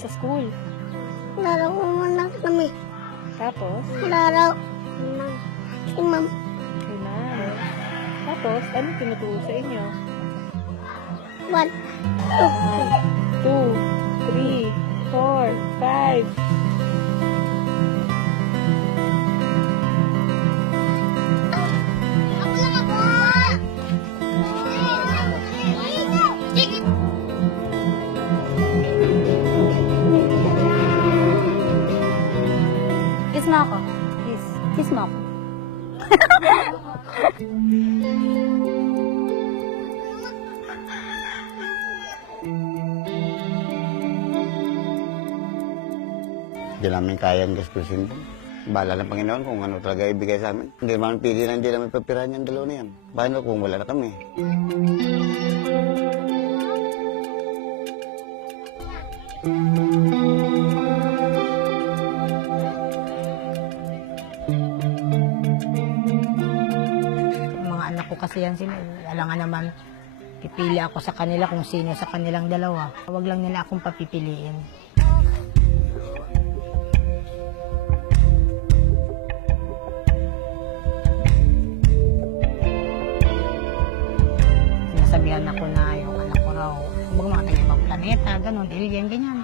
sa school? Laro ko muna kami. Tapos? Laro si ma'am. Kay ma'am. Tapos, ano tinuturo sa inyo? 1, 2, 3, 4, 5. Kiss mo ako. Kiss. Kiss mo ako. Hindi namin kayang gastusin doon. Bahala ng Panginoon kung ano talaga ibigay sa amin. Hindi naman pili na hindi namin papirahan yung dalawa na yan. Paano kung wala na kami? Mga anak ko kasi yan sila. Alangan naman, pipili ako sa kanila kung sino sa kanilang dalawa. Huwag lang nila akong papipiliin. Sinasabihan ako na yung anak ko raw, huwag mga taga-ibang planeta, ganun, alien, ganyan.